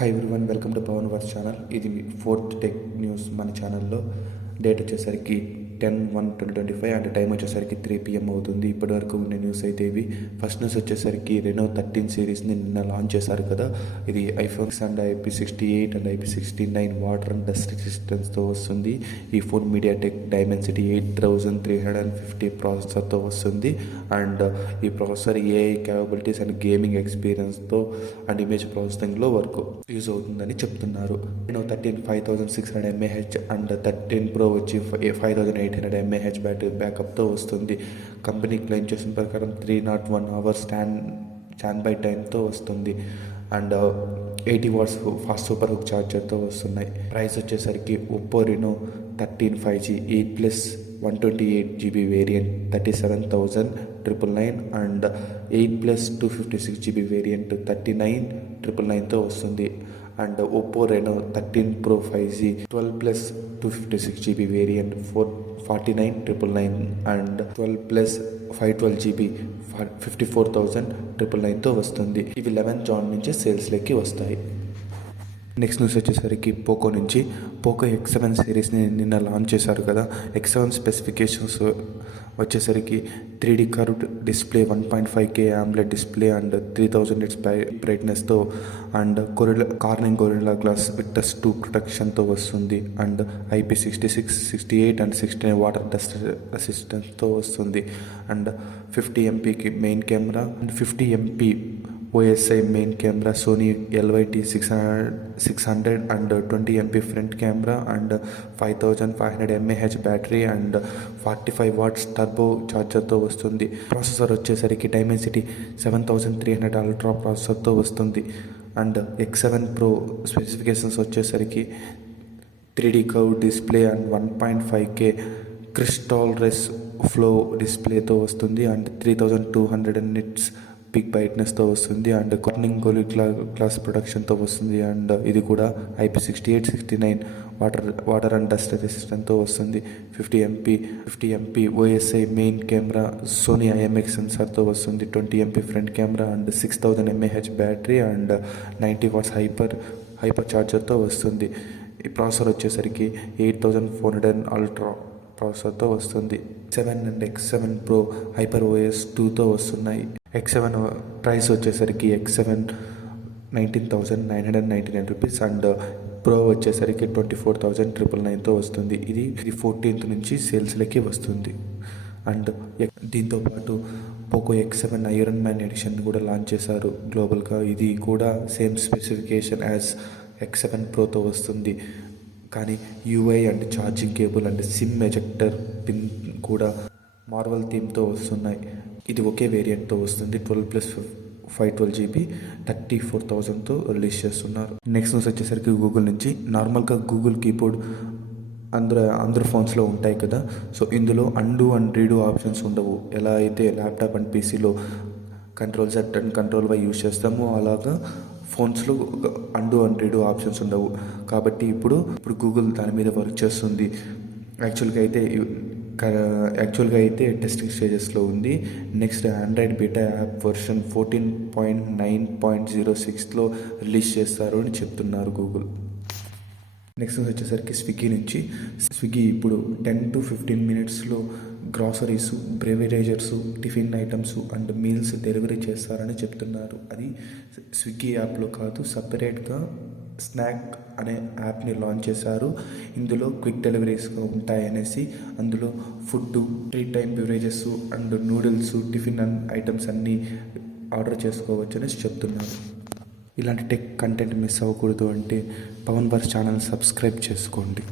Hi everyone, welcome to Pavan verse channel. ఇది మీ fourth tech news మన ఛానల్లో. డేట్ వచ్చేసరికి 10/1/2025 అండ్ టైం వచ్చేసరికి 3 PM అవుతుంది. ఇప్పటివరకు ఉన్న న్యూస్ అయితే ఇవి. ఫస్ట్ న్యూస్ వచ్చేసరికి రెనో 13 సిరీస్ని నిన్న లాంచ్ చేశారు కదా. ఇది iPhones and IP68 and IP69 water and dust రెసిస్టెన్స్తో వస్తుంది. ఈ ఫోన్ మీడియాటెక్ డైమెన్సిటీ 8350 ప్రాసెసర్తో వస్తుంది. అండ్ ఈ processor AI capabilities and gaming ఎక్స్పీరియన్స్తో అండ్ ఇమేజ్ ప్రాసెసింగ్లో వర్క్ యూజ్ అవుతుందని చెప్తున్నారు. రెనో 13 5600 mAh అండ్ 13 Pro వచ్చి 5800 mAh బ్యాటరీ బ్యాకప్తో వస్తుంది. కంపెనీ క్లెయిమ్ చేసిన ప్రకారం 301 hours స్టాండ్ బై టైంతో వస్తుంది. And 80 watts fast super VOOC ఛార్జర్తో వస్తున్నాయి. ప్రైస్ వచ్చేసరికి Oppo Reno 13 5G 8+ 128GB variant 37,999 and 8+ 256GB variant 39,999తో వస్తుంది. And Oppo Reno 13 Pro 5G 12+ 256GB variant 49,999 and 12+ 512GB 54,999తో వస్తుంది. ఇవి 11 June నుంచి సేల్స్లోకి వస్తాయి. నెక్స్ట్ న్యూస్ వచ్చేసరికి పోకో నుంచి పోకో X7 సిరీస్ని నిన్న లాంచ్ చేశారు కదా. X7 స్పెసిఫికేషన్స్ వచ్చేసరికి 3D curved display, 1.5K AMOLED display and 3000 nits బ్రైట్నెస్తో and Corning Gorilla glass Victus 2 ప్రొటెక్షన్తో వస్తుంది. And IP66, 68 and 69 water dust రెసిస్టెన్స్తో వస్తుంది. And 50 MP main camera and 50 MP OSI main camera, Sony LYT600 and 20 MP front camera and 5500 mAh battery and 45 watts turbo ఛార్జర్తో వస్తుంది. Processor వచ్చేసరికి Dimensity 7300 ultra ప్రాసెసర్తో వస్తుంది. And X7 Pro specifications వచ్చేసరికి 3D curve display and 1.5K crystal res flow డిస్ప్లేతో వస్తుంది. And 3200 nits big బ్రైట్నెస్తో వస్తుంది. And Corning Gorilla glass ప్రొటెక్షన్తో వస్తుంది. అండ్ ఇది కూడా IP68, 69 వాటర్ అండ్ డస్ట్ రెసిస్టెంట్తో వస్తుంది. 50 MP OSI main camera, Sony IMX సెన్సార్తో వస్తుంది. 20 MP front camera and 6000 mAh battery and 90 watts hyper ఛార్జర్తో వస్తుంది. ఈ ప్రాసెసర్ వచ్చేసరికి 8400 అల్ట్రా ప్రాసెసర్తో వస్తుంది. X7 and X7 Pro HyperOS 2తో వస్తున్నాయి. X7 ప్రైస్ వచ్చేసరికి X7 19,999 రూపీస్ అండ్ Pro వచ్చేసరికి 24,999తో వస్తుంది. ఇది 14th నుంచి సేల్స్లోకి వస్తుంది. అండ్ దీంతోపాటు Poco X7 Iron Man edition కూడా లాంచ్ చేశారు గ్లోబల్గా. ఇది కూడా సేమ్ స్పెసిఫికేషన్ యాజ్ X7 Proతో వస్తుంది. కానీ UI and charging cable and SIM ejector pin కూడా మార్వల్ థీమ్తో వస్తున్నాయి. ఇది ఒకే వేరియంట్తో వస్తుంది. 12+ 512GB 34,000తో రిలీజ్ చేస్తున్నారు. నెక్స్ట్ న్యూస్ వచ్చేసరికి గూగుల్ నుంచి. నార్మల్గా గూగుల్ కీబోర్డ్ అందరు ఫోన్స్లో ఉంటాయి కదా. సో ఇందులో అండు అండ్ రీడు ఆప్షన్స్ ఉండవు. ఎలా అయితే ల్యాప్టాప్ అండ్ పీసీలో Ctrl Z and Ctrl Y use చేస్తామో అలాగా ఫోన్స్లో అండు అండ్ రీడు ఆప్షన్స్ ఉండవు. కాబట్టి ఇప్పుడు గూగుల్ దాని మీద వర్క్ చేస్తుంది. యాక్చువల్గా అయితే టెస్టింగ్ స్టేజెస్లో ఉంది. Next Android beta app version 14.9.06లో రిలీజ్ చేస్తారు అని చెప్తున్నారు గూగుల్. నెక్స్ట్ వచ్చేసరికి స్విగ్గీ నుంచి. స్విగ్గీ ఇప్పుడు 10 to 15 minutesలో groceries, beverages, tiffin items and meals delivery చేస్తారని చెప్తున్నారు. అది స్విగ్గీ యాప్లో కాదు, సపరేట్గా స్నాక్ అనే యాప్ని లాంచ్ చేశారు. ఇందులో క్విక్ డెలివరీస్గా ఉంటాయనేసి అందులో food, tea time beverages and noodles, tiffin and items అన్నీ ఆర్డర్ చేసుకోవచ్చు అనేసి చెప్తున్నారు. ఇలాంటి టెక్ కంటెంట్ మిస్ అవ్వకూడదు అంటే పవన్ వర్స్ ఛానల్ సబ్స్క్రైబ్ చేసుకోండి.